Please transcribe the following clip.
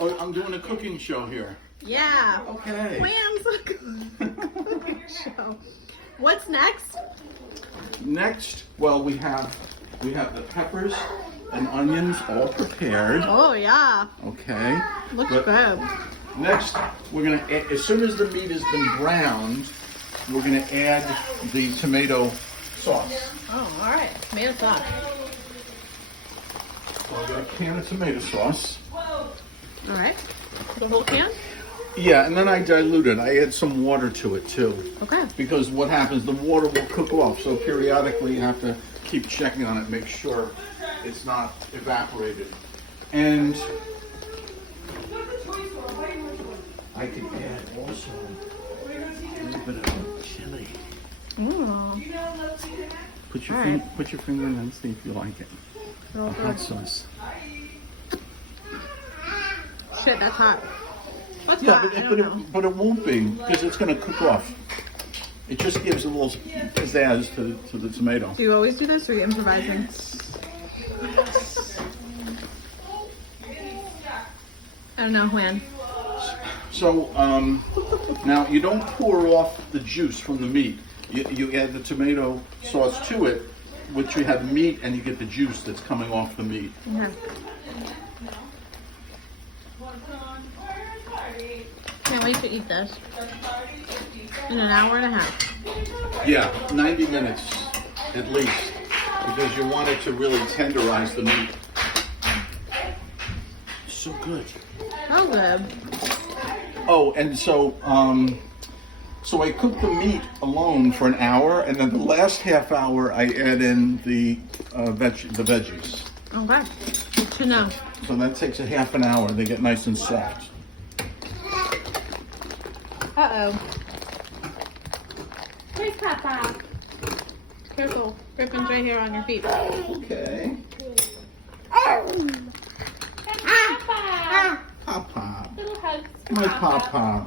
Oh, I'm doing a cooking show here. Yeah. Okay. Wham's cooking show. What's next? Next, well, we have the peppers and onions all prepared. Oh yeah. Okay. Looks But good. next, we're gonna add, as soon as the meat has been browned, we're gonna add the tomato sauce. Oh, all right. Tomato sauce. So I got a can of tomato sauce. All right. The whole can? Yeah, and then I dilute it. I add some water to it too. Okay. Because what happens, the water will cook off. So periodically you have to keep checking on it, make sure it's not evaporated. And I can add also a little bit of chili. Ooh. Put your, All right. put your finger in and see if you like it. Real A hot good. sauce. Shit, that's hot. What's Yeah, hot? but I don't know. but it won't be because it's going to cook off. It just gives a little pizzazz to the tomato. Do you always do this or are you improvising? I don't know when. So now you don't pour off the juice from the meat. You add the tomato sauce to it, which you have meat and you get the juice that's coming off the meat. Okay. Can't wait to eat this. In an hour and a half. Yeah, 90 minutes at least, because you want it to really tenderize the meat. So good. Oh, good. Oh, and so so I cook the meat alone for an hour, and then the last half hour I add in the veggies. Okay. Good to know. So that takes a half an hour. They get nice and soft. Uh-oh. Where's Papa? Careful. Griffin's right here on your feet. Okay. Papa. Papa. Little hugs. My papa.